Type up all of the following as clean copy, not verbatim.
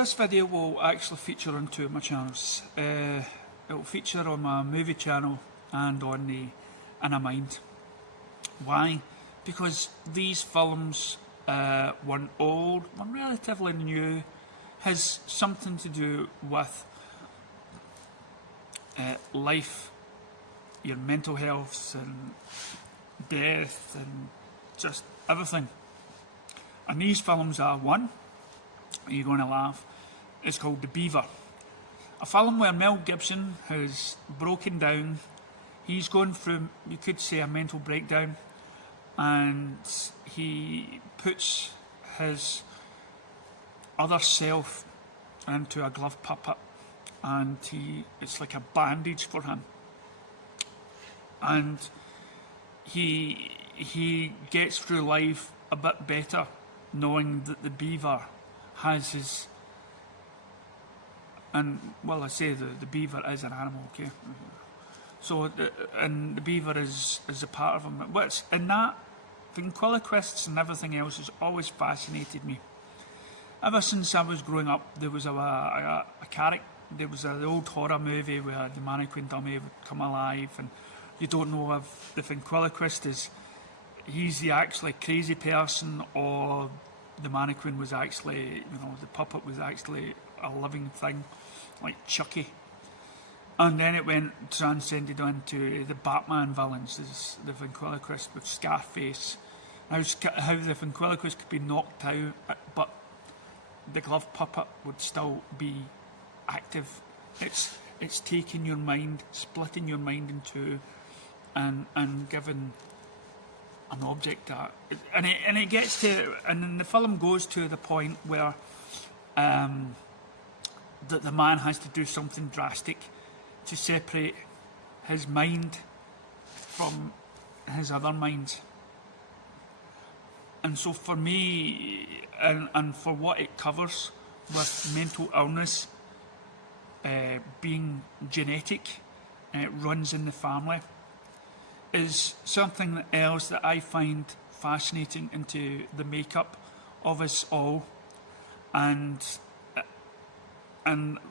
this video will actually feature on two of my channels. It will feature on my movie channel and on the Inner Mind. Why? Because these films, one old, one relatively new, has something to do with life, your mental health and death and just everything. And these films are one, you're going to laugh, it's called The Beaver. A film where Mel Gibson has broken down, he's gone through, you could say, a mental breakdown, and he puts his other self into a glove puppet, and it's like a bandage for him. And he gets through life a bit better, knowing that the beaver has his, and well, I say the beaver is an animal, okay? So, and the beaver is a part of him. What's in that, ventriloquists and everything else has always fascinated me. Ever since I was growing up, there was a character, there was the old horror movie where the mannequin dummy would come alive, and you don't know if the ventriloquist he's the actually crazy person, or the mannequin was actually, the puppet was actually a living thing, like Chucky. And then it transcended onto the Batman villains, the ventriloquist with Scarface. How the ventriloquist could be knocked out, but the glove puppet would still be active. It's taking your mind, splitting your mind in two, and giving an object that, and it gets to, and then the film goes to the point where that the man has to do something drastic to separate his mind from his other minds. And so for me, and for what it covers with mental illness being genetic, and it runs in the family, is something else that I find fascinating into the makeup of us all. And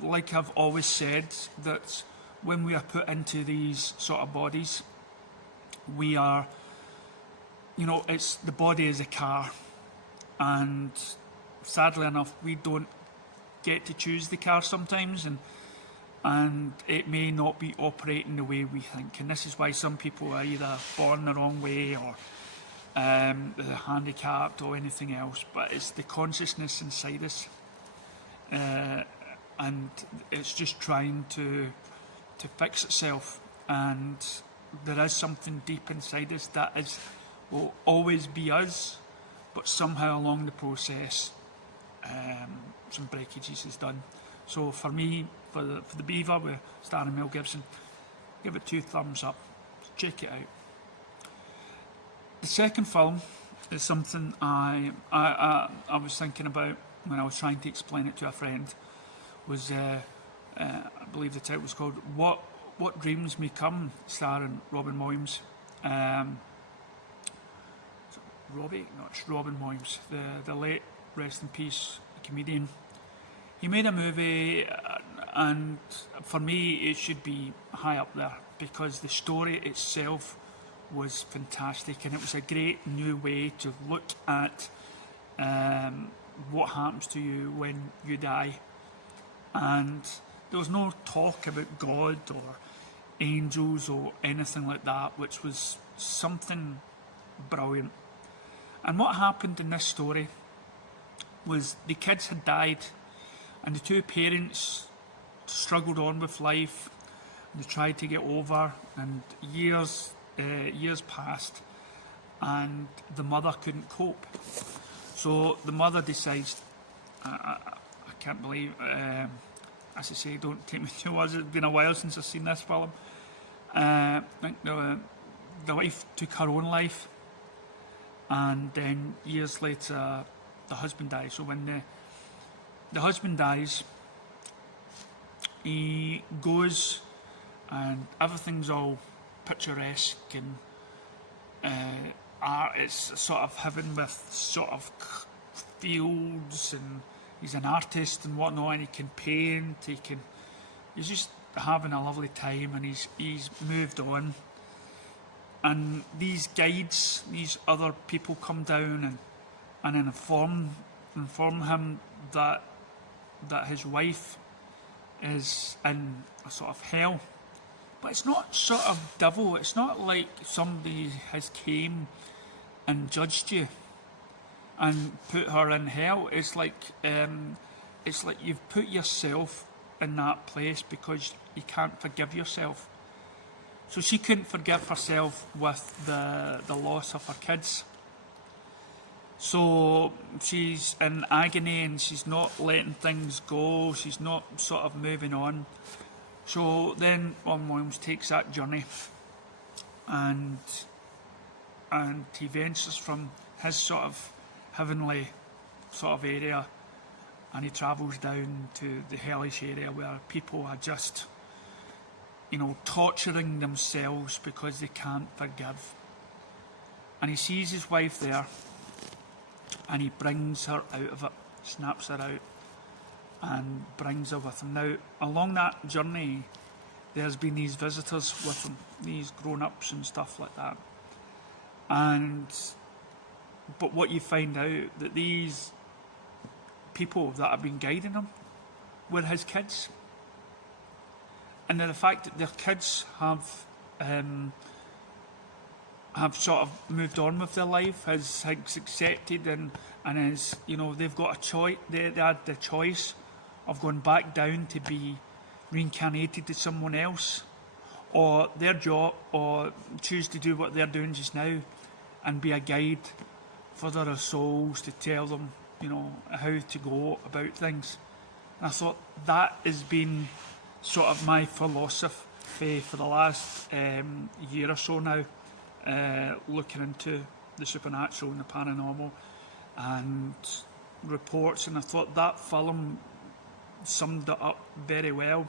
like I've always said, that when we are put into these sort of bodies, we are, it's the body is a car, and sadly enough we don't get to choose the car sometimes, and it may not be operating the way we think. And this is why some people are either born the wrong way, or they're handicapped or anything else, but it's the consciousness inside us, and it's just trying to fix itself. And there is something deep inside us that will always be us, but somehow along the process some breakages is done. So for me, for the Beaver, with starring Mel Gibson, give it 2 thumbs up. Check it out. The second film is something I was thinking about when I was trying to explain it to a friend. Was I believe the title was called What Dreams May Come, starring Robin Williams. Robbie? No, it's Robin Williams, the late, rest in peace, comedian. He made a movie, and for me it should be high up there, because the story itself was fantastic, and it was a great new way to look at what happens to you when you die. And there was no talk about God or angels or anything like that, which was something brilliant. And what happened in this story was the kids had died, and the 2 parents struggled on with life. They tried to get over, and years passed, and the mother couldn't cope. So the mother decides, I can't believe, as I say, don't take me too much, it's been a while since I've seen this film. I think the wife took her own life, and then years later the husband dies. So when the husband dies, he goes, and everything's all picturesque, and it's sort of heaven with sort of fields and he's an artist and whatnot, and he can paint, he's just having a lovely time, and he's moved on. And these guides, these other people come down and inform him that his wife is in a sort of hell. But it's not sort of devil, it's not like somebody has came and judged you and put her in hell. It's like you've put yourself in that place because you can't forgive yourself. So she couldn't forgive herself with the loss of her kids. So she's in agony and she's not letting things go, she's not sort of moving on. So then Robin Williams takes that journey and he ventures from his sort of heavenly sort of area, and he travels down to the hellish area where people are just, torturing themselves because they can't forgive. And he sees his wife there, and he brings her out of it, snaps her out, and brings her with him. Now, along that journey, there's been these visitors with him, these grown-ups and stuff like that. But what you find out, that these people that have been guiding him were his kids. And the fact that their kids have sort of moved on with their life, has accepted and is, they've got a choice. They had the choice of going back down to be reincarnated to someone else, or their job, or choose to do what they're doing just now and be a guide for their souls to tell them, how to go about things. And I thought that has been sort of my philosophy for the last year or so now, looking into the supernatural and the paranormal and reports, and I thought that film summed it up very well.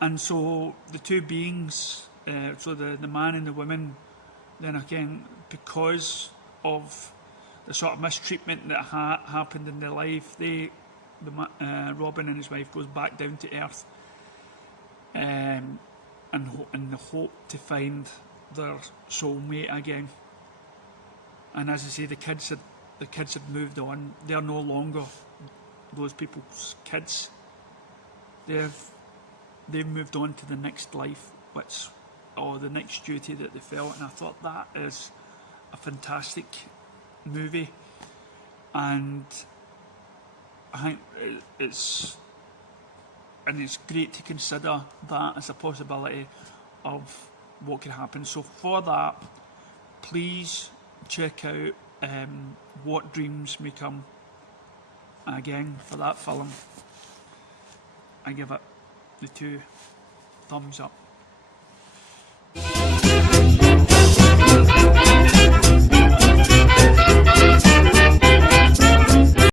And so the two beings, so the man and the woman, then again, because of the sort of mistreatment that happened in their life, Robin and his wife goes back down to earth, in the hope to find their soulmate again. And as I say, the kids had moved on. They're no longer those people's kids. They've moved on to the next life, or the next duty that they felt. And I thought that is a fantastic movie, and I think it's great to consider that as a possibility of what can happen. So for that, please check out What Dreams May Come. And again, for that film, I give it the 2 thumbs up.